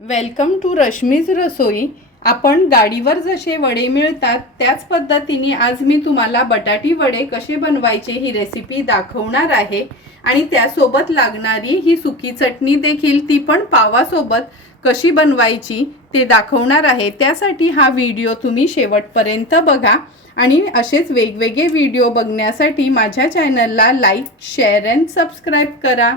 Welcome to Rashmi's रसोई। आपण गाडीवर जसे वडे मिळतात त्याच पद्धतीने आज मी तुम्हाला बटाटी वडे कसे बनवायचे ही रेसिपी दाखवणार आहे आणि त्यासोबत लागणारी ही सुकी चटणी देखील ती पण पावासोबत कशी बनवायची ते दाखवणार आहे। त्यासाठी हा व्हिडिओ तुम्ही शेवटपर्यंत बघा आणि असेच वेगवेगळे व्हिडिओ बघण्यासाठी माझ्या चॅनलला लाईक, शेअर अँड सबस्क्राइब करा।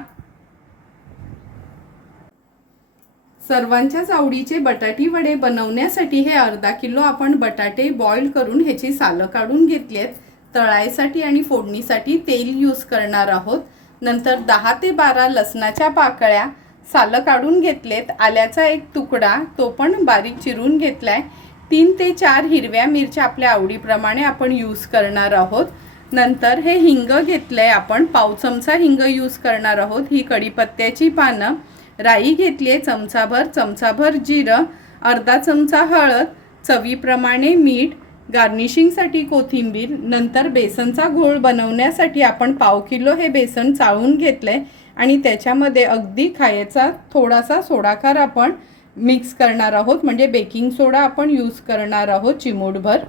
सर्वांच्याच आवडीचे बटाटी वडे बनवण्यासाठी हे अर्धा किलो आपण बटाटे बॉईल करून ह्याची सालं काढून घेतलीत। तळायसाठी आणि फोडणीसाठी तेल यूज करणार आहोत। नंतर 10 ते 12 लसणाच्या पाकळ्या सालं काढून घेतलेत। आल्याचा एक तुकडा तो पण बारीक चिरून घेतलाय। 3 ते 4 हिरव्या मिरच्या आपल्या आवडीप्रमाणे आपण यूज करणार आहोत। नंतर हे हिंग घेतलंय, आपण पाव चमचा हिंग यूज करणार आहोत। ही कढीपत्त्याची पानं, राई घेतली चमचाभर जिरं, अर्धा चमचा हळद, चवीप्रमाणे मीठ, गार्निशिंगसाठी कोथिंबीर। नंतर बेसनचा घोळ बनवण्यासाठी आपण पाव किलो हे बेसन चाळून घेतले आणि त्याच्यामध्ये अगदी खायचा थोडासा सोडाखार आपण मिक्स करणार आहोत, म्हणजे बेकिंग सोडा आपण यूज करणार आहोत चिमूटभर।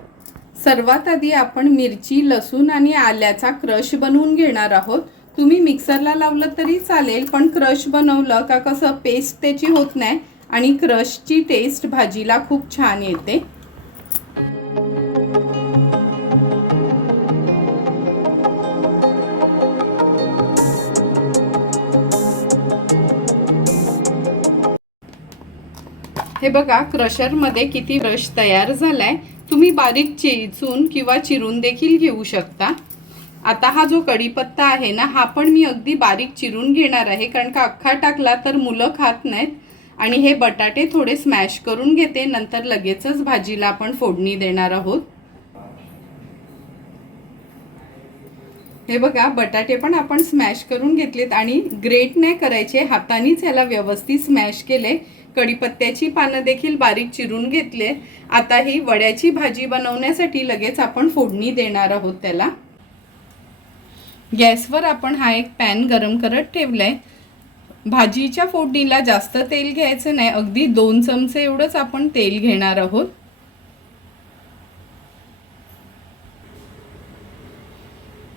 सर्वात आधी आपण मिरची, लसूण आणि आल्याचा क्रश बनवून घेणार आहोत। तुम्ही मिक्सरला लावलं तरी चालेल, पण क्रश बनवलं का कसं पेस्ट त्याची होत नाही आणि क्रशची टेस्ट भाजीला खूप छान येते। हे बघा क्रशरमध्ये किती क्रश तयार झालाय। तुम्ही बारीक चेचून किंवा चिरून देखील घेऊ शकता। आता हा जो कढीपत्ता आहे ना, हा पण मी अगदी बारीक चिरून घेणार आहे, कारण का अख्खा टाकला तर मुलं खात नाहीत। आणि हे बटाटे थोडे स्मॅश करून घेते, नंतर लगेचच भाजीला आपण फोडणी देणार आहोत। हे बघा बटाटे पण आपण स्मॅश करून घेतलेत आणि ग्रेट नाही करायचे, हातानेच याला व्यवस्थित स्मॅश केले। कढीपत्त्याची पानं देखील बारीक चिरून घेतले। आता ही वड्याची भाजी बनवण्यासाठी लगेच आपण फोडणी देणार आहोत त्याला। गॅसवर आपण हा एक पॅन गरम करत ठेवलाय। भाजीच्या फोडणीला जास्त तेल घ्यायचं नाही, अगदी 2 चमचे एवढंच आपण तेल घेणार आहोत।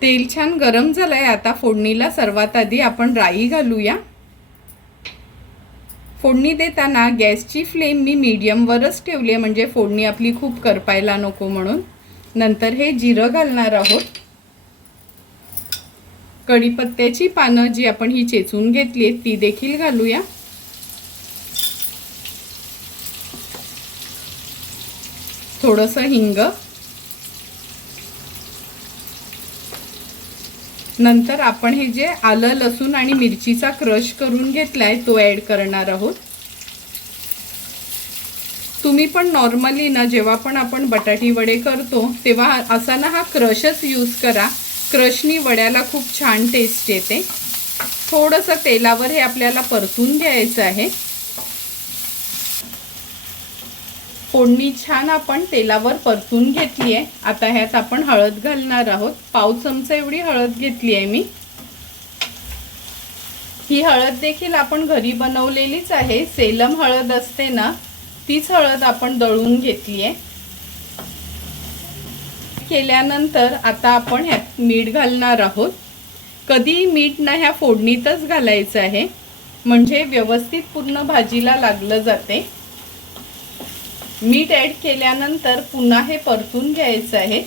तेल छान गरम झालंय। आता फोडणीला सर्वात आधी आपण राई घालूया। फोडणी देताना गॅसची फ्लेम मी मीडियमवरच ठेवली आहे, म्हणजे फोडणी आपली खूप करपायला नको म्हणून। नंतर हे जिरं घालणार आहोत। कढीपत्त्याची पानं जी आपण ही चेचून घेतली ती देखील घालूया। थोडंसं हिंग, नंतर आपण हे जे आलं, लसूण आणि मिरचीचा क्रश करून घेतलाय तो ॲड करणार आहोत। तुम्ही पण नॉर्मली ना जेव्हा पण आपण बटाटी वडे करतो तेव्हा असा ना हा क्रशच यूज करा। क्रशनी वड्याला खूप छान टेस्ट येते। थोडंसं तेलावर हे आपल्याला परतून घ्यायचं आहे। फोडणी छान आपण तेलावर परतून घेतली आहे। आता ह्यात आपण हळद घालणार आहोत। पाव चमचा एवढी हळद घेतली आहे मी। ही हळद देखील आपण घरी बनवलेलीच आहे, सेलम हळद असते ना तीच हळद आपण दळून घेतली आहे। केल्यानंतर आता आपण ह्यात मीठ घालणार आहोत। कधी मीठ ना ह्या फोडणीतच घालायचं आहे, म्हणजे व्यवस्थित पूर्ण भाजीला लागलं जाते। मीठ ॲड केल्यानंतर पुन्हा हे परतून घ्यायचं आहे।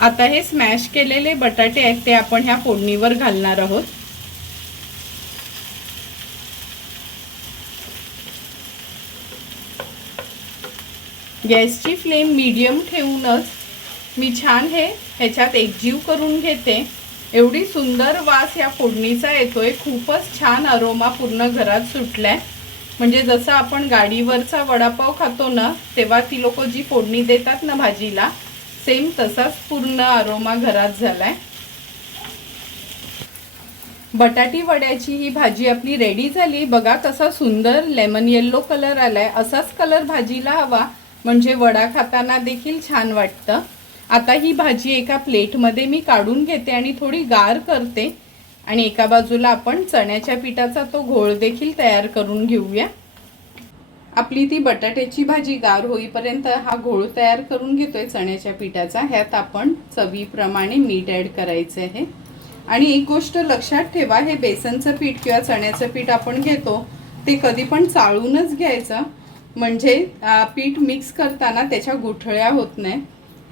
आता हे स्मॅश केलेले बटाटे आहेत ते आपण ह्या फोडणीवर घालणार आहोत। गॅसची फ्लेम मीडियम ठेवूनच मी छान हे ह्याच्यात एकजीव करून घेते। एवढी सुंदर वास या फोडणीचा येतोय, खूपच छान अरोमा पूर्ण घरात सुटलाय। म्हणजे जसं आपण गाडीवरचा वडापाव खातो ना तेव्हा ती लोक जी फोडणी देतात ना भाजीला, सेम तसाच पूर्ण अरोमा घरात झालाय। बटाटी वड्याची ही भाजी आपली रेडी झाली। बघा कसा सुंदर लेमन येलो कलर आलाय। असाच कलर भाजीला हवा, म्हणजे वडा खाताना देखील छान वाटतं। आता ही भाजी एका प्लेटमध्ये मी काढून घेते आणि थोडी गार करते। आणि एका बाजूला आपण चण्याच्या पिठाचा तो घोळ देखील तयार करून घेऊया। आपली ती बटाट्याची भाजी गार होईपर्यंत हा घोळ तयार करून घेतोय चण्याच्या पिठाचा। ह्यात आपण चवीप्रमाणे मीठ ॲड करायचं आहे। आणि एक गोष्ट लक्षात ठेवा, हे बेसनचं पीठ किंवा चण्याचं पीठ आपण घेतो ते कधी पण चाळूनच घ्यायचं, म्हणजे पीठ मिक्स करताना त्याच्या गुठळ्या होत नाही।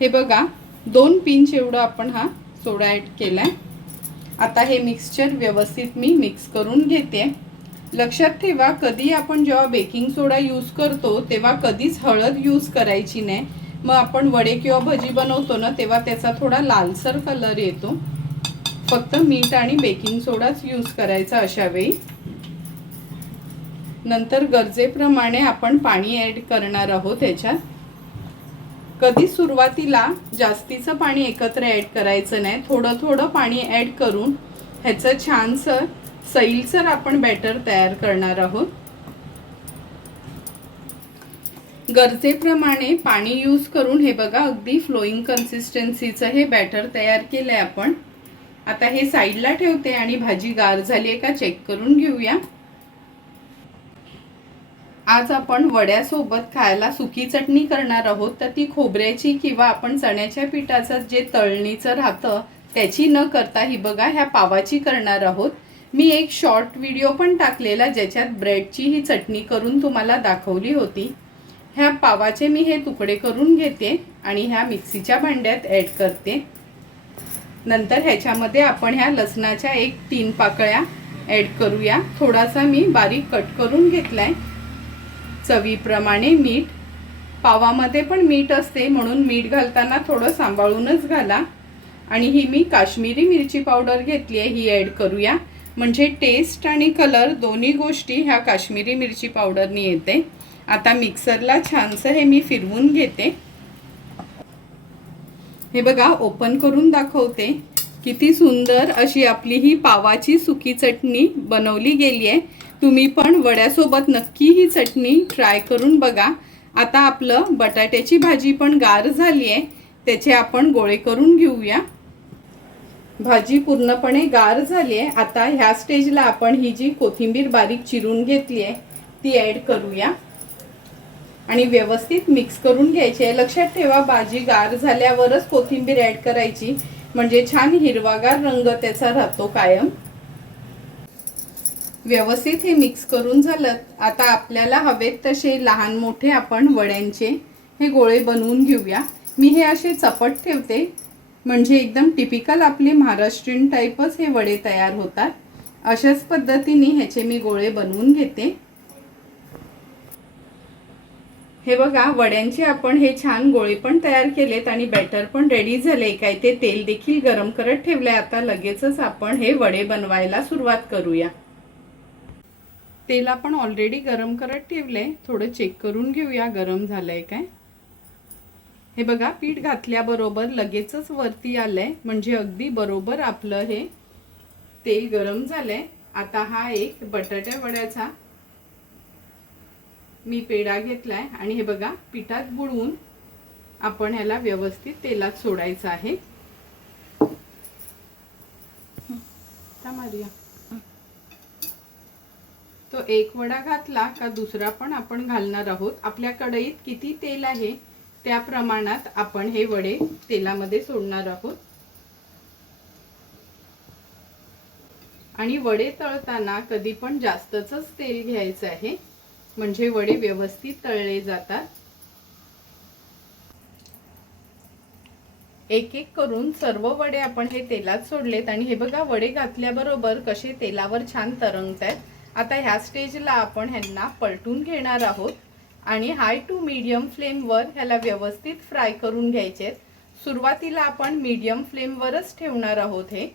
हे बघा 2 पिंच एवढं आपण हा सोडा ॲड केलाय। आता हे मिक्सचर व्यवस्थित मी मिक्स करून घेते। लक्षात ठेवा, कधी आपण जेव्हा बेकिंग सोडा यूज करतो तेव्हा कधीच हळद यूज करायची नाही। मग आपण वडे किंवा भजी बनवतो ना तेव्हा त्याचा थोडा लालसर कलर येतो। फक्त मीठ आणि बेकिंग सोडाच यूज करायचा अशा वेळी। नंतर गरजेप्रमाणे आपण पाणी ॲड करणार आहोत ह्याच्यात। कधी सुरुवातीला जास्तीचं पाणी एकत्र ॲड करायचं नाही, थोडं थोडं पाणी ॲड करून ह्याचं छानसं सैलसर आपण बॅटर तयार करणार आहोत। गरजेप्रमाणे पाणी यूज करून हे बघा अगदी फ्लोइंग कन्सिस्टन्सीचं हे बॅटर तयार केलंय आपण। आता हे साईडला ठेवते आणि भाजी गार झाली आहे का चेक करून घेऊया। आज आपण वड्यासोबत खायला सुकी चटणी करणार आहोत, तर ती खोबऱ्याची किंवा आपण चण्याच्या पिठाचं जे तळणीचं राहतं त्याची न करता ही बघा ह्या पावाची करणार आहोत। मी एक शॉर्ट व्हिडिओ पण टाकलेला ज्याच्यात ब्रेडची ही चटणी करून तुम्हाला दाखवली होती। ह्या पावाचे मी हे तुकडे करून घेते आणि ह्या मिक्सीच्या भांड्यात ॲड करते। नंतर ह्याच्यामध्ये आपण ह्या लसणाच्या 3 पाकळ्या ॲड करूया। थोडासा मी बारीक कट करून घेतलाय। चवीप्रमाणे मीठ, पावामध्ये पण मीठ असते म्हणून मीठ घालताना थोडं सांभाळूनच घाला। आणि ही मी काश्मीरी मिरची पावडर घेतली आहे, ही ॲड करूया, म्हणजे टेस्ट आणि कलर दोन्ही गोष्टी ह्या काश्मीरी मिरची पावडरनी येते। आता मिक्सरला छानसं हे मी फिरवून घेते। हे बघा ओपन करून दाखवते, किती सुंदर अशी आपली ही पावाची सुकी चटणी बनवली गेली आहे। तुम्ही पण वड्यासोबत नक्की ही चटणी ट्राय करून बघा। आता आपलं बटाट्याची भाजी पण गार झाली आहे, त्याचे आपण गोळे करून घेऊया। भाजी पूर्णपणे गार झाली आहे। आता ह्या स्टेजला आपण ही जी कोथिंबीर बारीक चिरून घेतली आहे ती ॲड करूया आणि व्यवस्थित मिक्स करून घ्यायची आहे। लक्षात ठेवा, भाजी गार झाल्यावरच कोथिंबीर ॲड करायची, म्हणजे छान हिरवागार रंग त्याचा राहतो कायम। व्यवस्थित हे मिक्स करून झालं। आता आपल्याला हवेत तसे लहान मोठे आपण वड्यांचे हे गोळे बनवून घेऊया। मी हे असे चपट ठेवते, म्हणजे एकदम टिपिकल आपले महाराष्ट्रीयन टाईपच हे वडे तयार होतात। अशाच पद्धतीने ह्याचे मी गोळे बनवून घेते। हे बघा वड्यांचे आपण हे छान गोळे पण तयार केलेत आणि बॅटर पण रेडी झाले। काय ते तेल देखील गरम करत ठेवलंय। आता लगेचच आपण हे वडे बनवायला सुरुवात करूया। तेल आपण ऑलरेडी गरम करत ठेवले, थोडं चेक करून घेऊया गरम झालंय काय। हे बघा पीठ घातल्याबरोबर लगेचच वरती आलंय, म्हणजे अगदी बरोबर आपलं हे तेल गरम झालंय। आता हा एक बटाट्या वड्याचा मी पेढा घेतलाय आणि हे बघा पिठात बुडवून आपण ह्याला व्यवस्थित तेलात सोडायचं आहे। तो एक वडा घातला का दुसरा पण आपण घालणार आहोत। आपल्या कढईत किती तेल आहे त्या प्रमाणात आपण हे वडे तेलामध्ये सोडणार आहोत। आणि वडे तळताना कधी पण जास्तच तेल घ्यायचं आहे, म्हणजे वडे व्यवस्थित तळले जातात। एक एक करून सर्व वडे आपण हे तेलात सोडलेत आणि हे बघा वडे घातल्याबरोबर कसे तेलावर छान तरंगतायत। आता ह्या स्टेजला आपण ह्यांना पलटून घेणार आहोत आणि हाय टू मीडियम फ्लेमवर ह्याला व्यवस्थित फ्राय करून घ्यायचे। सुरुवातीला आपण मीडियम फ्लेमवरच ठेवणार आहोत हे,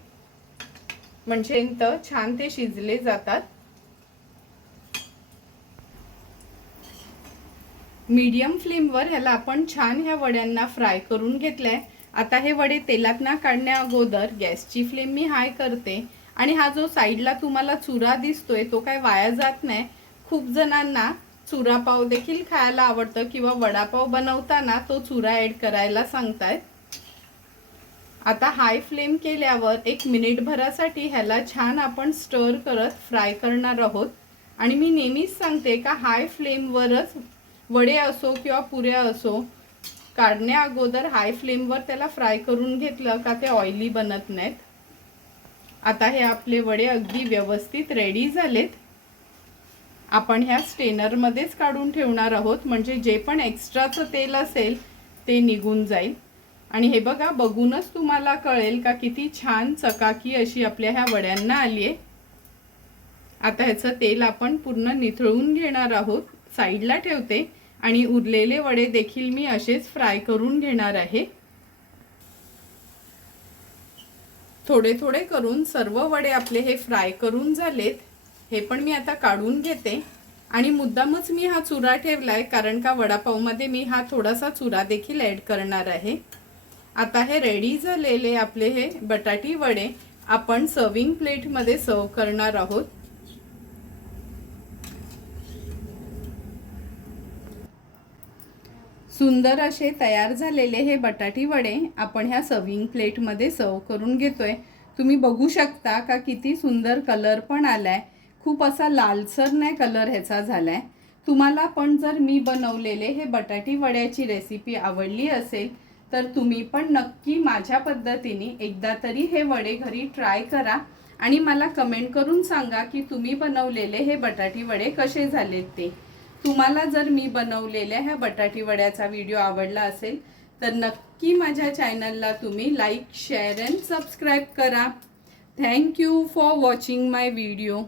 म्हणजे छान ते शिजले जातात। मीडियम फ्लेमवर ह्याला आपण छान ह्या वड्यांना फ्राय करून घेतलंय। आता हे वडे तेलात ना काढण्या अगोदर गॅसची फ्लेम मी हाय करते आणि हा जो साईडला तुम्हाला चुरा दिसतोय तो काय वाया जात नाही। खूप जणांना चुरा पाव देखील खायला आवडतं किंवा वडापाव बनवताना तो चुरा ॲड करायला सांगतायत। आता हाय फ्लेम केल्यावर 1 मिनिटभरासाठी ह्याला छान आपण स्टर करत फ्राय करणार आहोत। आणि मी नेहमीच सांगते का हाय फ्लेमवरच वडे असो किंवा पुऱ्या असो काढण्या अगोदर हाय फ्लेमवर त्याला फ्राय करून घेतलं का ते ऑइली बनत नाहीत। आता हे आपले वडे अगदी व्यवस्थित रेडी झालेत। आपण ह्या स्टेनरमध्येच काढून ठेवणार आहोत, म्हणजे जे पण एक्स्ट्राचं तेल असेल ते निघून जाईल। आणि हे बघा, बघूनच तुम्हाला कळेल का किती छान चकाकी अशी आपल्या ह्या वड्यांना आली आहे। आता ह्याचं तेल आपण पूर्ण निथळून घेणार आहोत, साईडला ठेवते आणि उरलेले वडे देखील मी असेच फ्राय करून घेणार आहे। थोडे थोडे करून सर्व वडे आपले हे फ्राय करून झालेत। हे पण मी आता काढून घेते आणि मुद्दामच मी हा चुरा ठेवलाय कारण का वडापावमध्ये मी हा थोडासा चुरा देखील ॲड करणार आहे। आता हे रेडी झालेले आपले हे बटाटी वडे आपण सर्विंग प्लेटमध्ये सर्व करणार आहोत। सुंदर असे तयार झालेले हे बटाटी वडे आपण ह्या सर्विंग प्लेटमध्ये सर्व करून घेतोय। तुम्ही बघू शकता का किती सुंदर कलर पण आलाय, खूप असा लालसर नाही कलर ह्याचा झालाय। तुम्हाला पण जर मी बनवलेले हे बटाटी वड्याची रेसिपी आवडली असेल तर तुम्ही पण नक्की माझ्या पद्धतीने एकदा तरी हे वडे घरी ट्राय करा आणि मला कमेंट करून सांगा की तुम्ही बनवलेले हे बटाटी वडे कसे झालेत ते। तुम्हाला जर मी बनवलेल्या ह्या बटाटी वड्याचा व्हिडिओ आवडला असेल तर नक्की माझ्या चॅनलला तुम्ही लाईक, शेअर अँड सबस्क्राईब करा। Thank you for watching my video.